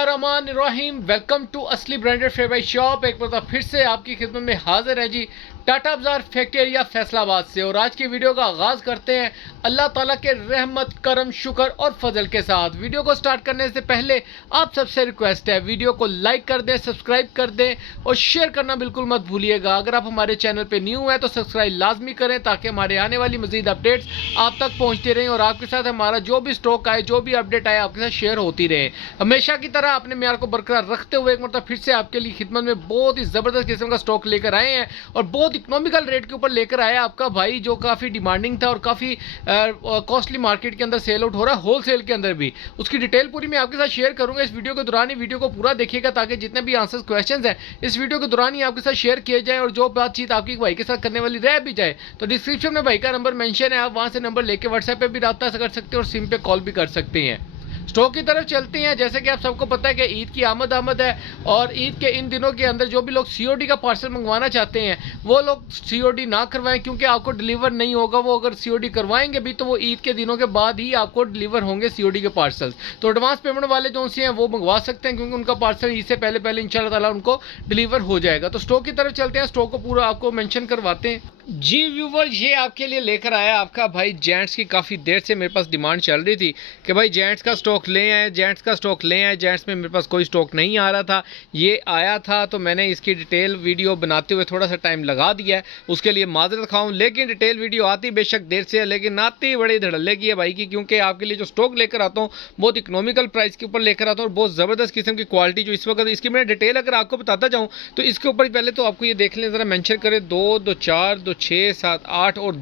Rahim welcome to असली branded fair shop. एक बार फिर से आपकी खिदमत में हाजिर है जी, टाटा बाजार फैक्ट्री एरिया फैसलाबाद से। और आज की वीडियो का आगाज करते हैं अल्लाह ताला के रहमत करम शुक्र और फजल के साथ। वीडियो को स्टार्ट करने से पहले आप सबसे रिक्वेस्ट है, वीडियो को लाइक कर दें, सब्सक्राइब कर दें और शेयर करना बिल्कुल मत भूलिएगा। अगर आप हमारे चैनल पे न्यू हैं तो सब्सक्राइब लाजमी करें ताकि हमारे आने वाली मजीद अपडेट्स आप तक पहुँचती रहें और आपके साथ हमारा जो भी स्टॉक आए, जो भी अपडेट आए, आपके साथ शेयर होती रहे। हमेशा की तरह अपने म्यार को बरकरार रखते हुए एक मतलब फिर से आपके लिए खिदमत में बहुत ही ज़बरदस्त किस्म का स्टॉक लेकर आए हैं और बहुत इकोनॉमिकल रेट के ऊपर लेकर आया आपका भाई, जो काफ़ी डिमांडिंग था और काफ़ी कॉस्टली मार्केट के अंदर सेल आउट हो रहा है, होल सेल के अंदर भी। उसकी डिटेल पूरी मैं आपके साथ शेयर करूंगा इस वीडियो के दौरान ही। वीडियो को पूरा देखिएगा ताकि जितने भी आंसर्स क्वेश्चंस हैं इस वीडियो के दौरान ही आपके साथ शेयर किए जाए और जो बातचीत आपकी भाई के साथ करने वाली रह भी जाए तो डिस्क्रिप्शन में भाई का नंबर मेंशन है, आप वहां से नंबर लेके व्हाट्सएप पे भी रब्ता कर सकते हैं और सिम पे कॉल भी कर सकते हैं। स्टॉक की तरफ चलते हैं। जैसे कि आप सबको पता है कि ईद की आमद है और ईद के इन दिनों के अंदर जो भी लोग सीओडी का पार्सल मंगवाना चाहते हैं वो लोग सीओडी ना करवाएं, क्योंकि आपको डिलीवर नहीं होगा। वो अगर सीओडी करवाएंगे भी तो वो ईद के दिनों के बाद ही आपको डिलीवर होंगे सीओडी के पार्सल्स। तो एडवांस पेमेंट वाले जो हैं वो मंगवा सकते हैं क्योंकि उनका पार्सल ईद से पहले इंशाल्लाह ताला उनको डिलीवर हो जाएगा। तो स्टॉक की तरफ चलते हैं, स्टॉक को पूरा आपको मेंशन करवाते हैं। जी व्यूवर, ये आपके लिए लेकर आया आपका भाई जेंट्स की काफ़ी देर से मेरे पास डिमांड चल रही थी कि भाई जेंट्स का स्टॉक ले आए, जेंट्स का स्टॉक ले आए। जेंट्स में मेरे पास कोई स्टॉक नहीं आ रहा था, ये आया था तो मैंने इसकी डिटेल वीडियो बनाते हुए थोड़ा सा टाइम लगा दिया है, उसके लिए माजरत खाऊं। लेकिन डिटेल वीडियो आती बेशक देर से है लेकिन आती बड़ी धड़ल्ले की है भाई की, क्योंकि आपके लिए जो स्टॉक लेकर आता हूँ बहुत इकोनॉमिकल प्राइस के ऊपर लेकर आता हूँ और बहुत ज़बरदस्त किस्म की क्वालिटी जो इस वक्त इसकी मैं डिटेल अगर आपको बताता जाऊँ तो इसके ऊपर पहले तो आपको ये देख लें ज़रा, मेंशन करें 2, 2, 4, 2, 6, 7, 8 और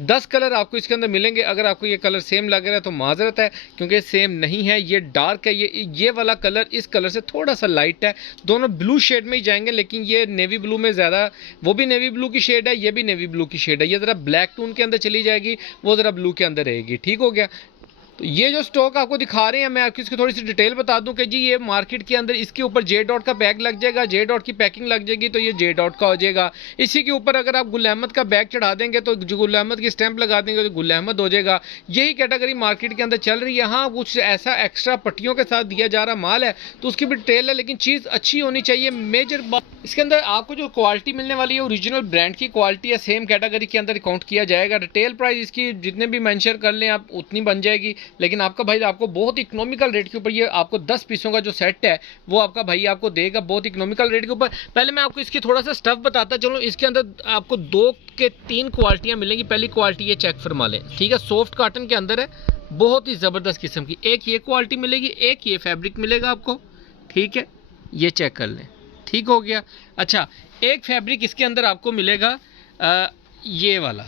10 कलर आपको इसके अंदर मिलेंगे। अगर आपको ये कलर सेम लग रहा है तो माजरत है क्योंकि सेम नहीं है, ये डार्क है। ये वाला कलर इस कलर से थोड़ा सा लाइट है, दोनों ब्लू शेड में ही जाएंगे लेकिन ये नेवी ब्लू में ज़्यादा, वो भी नेवी ब्लू की शेड है, ये भी नेवी ब्लू की शेड है। ये ज़रा ब्लैक टून के अंदर चली जाएगी, वो ज़रा ब्लू के अंदर रहेगी। ठीक हो गया। तो ये जो स्टॉक आपको दिखा रहे हैं मैं आपको इसकी थोड़ी सी डिटेल बता दूं कि जी ये मार्केट के अंदर इसके ऊपर जे डॉट का बैग लग जाएगा, जे डॉट की पैकिंग लग जाएगी तो ये जे डॉट का हो जाएगा। इसी के ऊपर अगर आप गुल अहमद का बैग चढ़ा देंगे तो जो गुल अहमद की स्टैंप लगा देंगे तो गुल अहमद हो जाएगा। यही कैटेगरी मार्केट के अंदर चल रही है। हाँ, कुछ ऐसा एक्स्ट्रा पट्टियों के साथ दिया जा रहा माल है तो उसकी भी डिटेल है, लेकिन चीज़ अच्छी होनी चाहिए। मेजर बात इसके अंदर आपको जो क्वालिटी मिलने वाली है ओरिजिनल ब्रांड की क्वालिटी है, सेम कैटेगरी के अंदर काउंट किया जाएगा। रिटेल प्राइस इसकी जितने भी मेंशन कर लें आप उतनी बन जाएगी, लेकिन आपका भाई आपको बहुत इकोनॉमिकल रेट के ऊपर ये आपको 10 पीसों का जो सेट है वो आपका भाई आपको देगा बहुत इकोनॉमिकल रेट के ऊपर। पहले मैं आपको इसकी थोड़ा सा स्टफ बताता चलूँ। इसके अंदर आपको 2 के 3 क्वालिटियाँ मिलेंगी। पहली क्वालिटी ये चेक फरमा लें, ठीक है, सॉफ्ट कॉटन के अंदर है, बहुत ही ज़बरदस्त किस्म की। एक ये क्वालिटी मिलेगी, एक ये फैब्रिक मिलेगा आपको, ठीक है, ये चेक कर लें, ठीक हो गया। अच्छा, एक फैब्रिक इसके अंदर आपको मिलेगा ये वाला,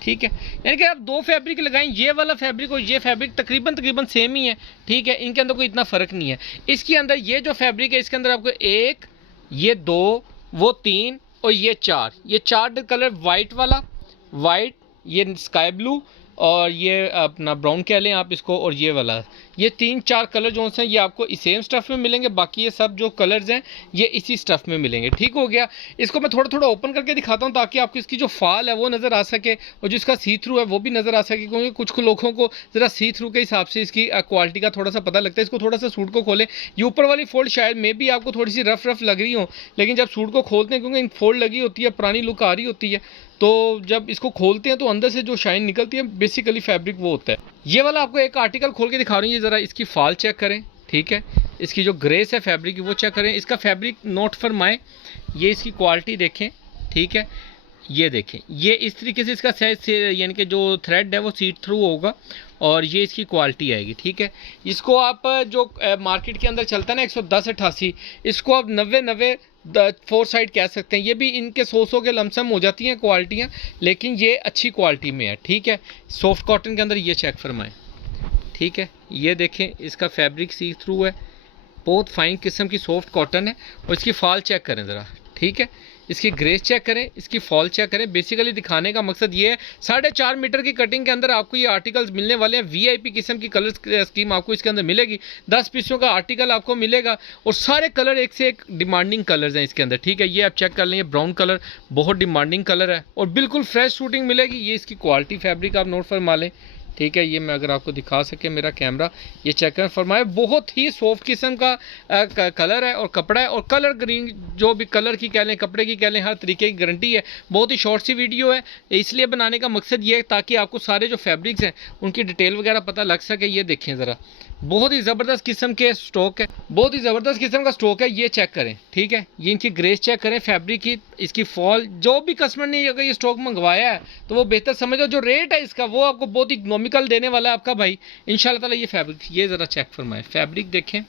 ठीक है, यानी कि आप 2 फैब्रिक लगाएं, ये वाला फैब्रिक और ये फैब्रिक तकरीबन सेम ही है, ठीक है, इनके अंदर कोई इतना फ़र्क नहीं है। इसके अंदर ये जो फैब्रिक है इसके अंदर आपको 1, ये 2, वो 3 और ये 4, ये 4 कलर, वाइट वाला, वाइट, ये स्काई ब्लू और ये अपना ब्राउन कह लें आप इसको, और ये वाला, ये 3-4 कलर जो हैं ये आपको इस सेम स्टफ़ में मिलेंगे। बाकी ये सब जो कलर्स हैं ये इसी स्टफ़ में मिलेंगे। ठीक हो गया। इसको मैं थोड़ा ओपन करके दिखाता हूँ ताकि आपको इसकी जो फाल है वो नज़र आ सके और जिसका सी थ्रू है वो भी नज़र आ सके, क्योंकि कुछ लोगों को ज़रा सी थ्रू के हिसाब से इसकी क्वालिटी का थोड़ा सा पता लगता है। इसको थोड़ा सा सूट को खोलें, ये ऊपर वाली फोल्ड शायद मे भी आपको थोड़ी सी रफ लग रही हो, लेकिन जब सूट को खोलते हैं क्योंकि फोल्ड लगी होती है, पुरानी लुक आ रही होती है, तो जब इसको खोलते हैं तो अंदर से जो शाइन निकलती है बेसिकली फैब्रिक वो होता है। ये वाला आपको एक आर्टिकल खोल के दिखा रही है, ज़रा इसकी फाल चेक करें, ठीक है, इसकी जो ग्रेस है फैब्रिक की वो चेक करें। इसका फैब्रिक नोट फरमाएं, ये इसकी क्वालिटी देखें, ठीक है, ये देखें, ये इस तरीके से इसका साइज यानी कि जो थ्रेड है वो सीट थ्रू होगा और ये इसकी क्वालिटी आएगी, ठीक है। इसको आप जो मार्केट के अंदर चलता है ना 110-88, इसको आप 90 4 साइड कह सकते हैं। ये भी इनके 100 के लमसम हो जाती हैं क्वालिटियाँ, लेकिन ये अच्छी क्वालिटी में है, ठीक है। सॉफ्ट कॉटन के अंदर ये चेक फरमाएं, ठीक है, ये देखें, इसका फैब्रिक सी थ्रू है, बहुत फाइन किस्म की सॉफ्ट कॉटन है। और इसकी फॉल चेक करें ज़रा, ठीक है, इसकी ग्रेस चेक करें, इसकी फॉल चेक करें। बेसिकली दिखाने का मकसद ये है 4.5 मीटर की कटिंग के अंदर आपको ये आर्टिकल्स मिलने वाले हैं। वीआईपी किस्म की कलर स्कीम आपको इसके अंदर मिलेगी। 10 पीसों का आर्टिकल आपको मिलेगा और सारे कलर एक से एक डिमांडिंग कलर्स हैं इसके अंदर, ठीक है। ये आप चेक कर लें, ब्राउन कलर बहुत डिमांडिंग कलर है और बिल्कुल फ्रेश शूटिंग मिलेगी। ये इसकी क्वालिटी फैब्रिक आप नोट फरमा लें, ठीक है, ये मैं अगर आपको दिखा सके मेरा कैमरा, ये चेक करें फरमाए, बहुत ही सॉफ्ट किस्म का कलर है और कपड़ा है, और कलर ग्रीन जो भी कलर की कह लें, कपड़े की कह लें, हर तरीके की गारंटी है। बहुत ही शॉर्ट सी वीडियो है, इसलिए बनाने का मकसद ये है ताकि आपको सारे जो फैब्रिक्स हैं उनकी डिटेल वगैरह पता लग सके। ये देखें ज़रा, बहुत ही ज़बरदस्त किस्म के स्टॉक है, बहुत ही ज़बरदस्त किस्म का स्टॉक है, ये चेक करें। ठीक है, ये इनकी ग्रेस चेक करें, फैब्रिक की, इसकी फॉल, जो भी कस्टमर ने अगर ये स्टॉक मंगवाया है तो वो बेहतर समझो, जो रेट है इसका वो आपको बहुत ही इकोनॉमिकल देने वाला है आपका भाई इंशाल्लाह ताला। ये फैब्रिक, ये ज़रा चेक फरमाएं, फैब्रिक देखें,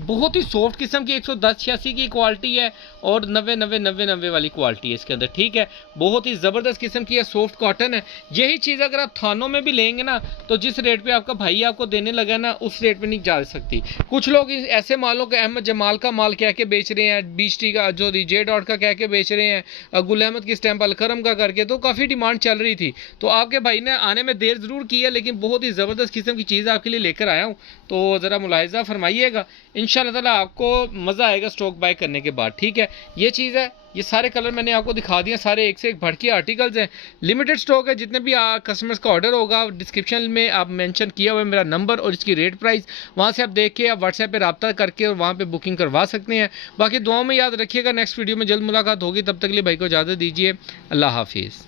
बहुत ही सॉफ्ट किस्म की 110-86 की क्वालिटी है और 90-90-90-90 वाली क्वालिटी है इसके अंदर। ठीक है, बहुत ही ज़बरदस्त किस्म की है, सॉफ्ट कॉटन है। यही चीज़ अगर आप थानों में भी लेंगे ना तो जिस रेट पे आपका भाई आपको देने लगा ना उस रेट पे नहीं जा सकती। कुछ लोग ऐसे मालों के अहमद जमाल का माल कह के बेच रहे हैं, बीच का जो जे डॉट का कह के बेच रहे हैं, गुल अहमद की स्टैम्प अलकरम का करके, तो काफ़ी डिमांड चल रही थी। तो आपके भाई ने आने में देर ज़रूर की है, लेकिन बहुत ही ज़बरदस्त किस्म की चीज़ आपके लिए लेकर आया हूँ, तो ज़रा मुलाहिज़ा फरमाइएगा, इंशाल्लाह ताला आपको मज़ा आएगा स्टॉक बाय करने के बाद। ठीक है, ये चीज़ है, ये सारे कलर मैंने आपको दिखा दिए, सारे एक से एक बढ़ के आर्टिकल्स हैं, लिमिटेड स्टॉक है। जितने भी कस्टमर्स का ऑर्डर होगा डिस्क्रिप्शन में आप मेंशन किया हुआ है मेरा नंबर और इसकी रेट प्राइस, वहाँ से आप देख के आप व्हाट्सएप पे रब्ता करके और वहाँ पे बुकिंग करवा सकते हैं। बाकी दुआओं में याद रखिएगा, नेक्स्ट वीडियो में जल्द मुलाकात होगी, तब तक के लिए भाई को इजाज़त दीजिए, अल्लाह हाफिज़।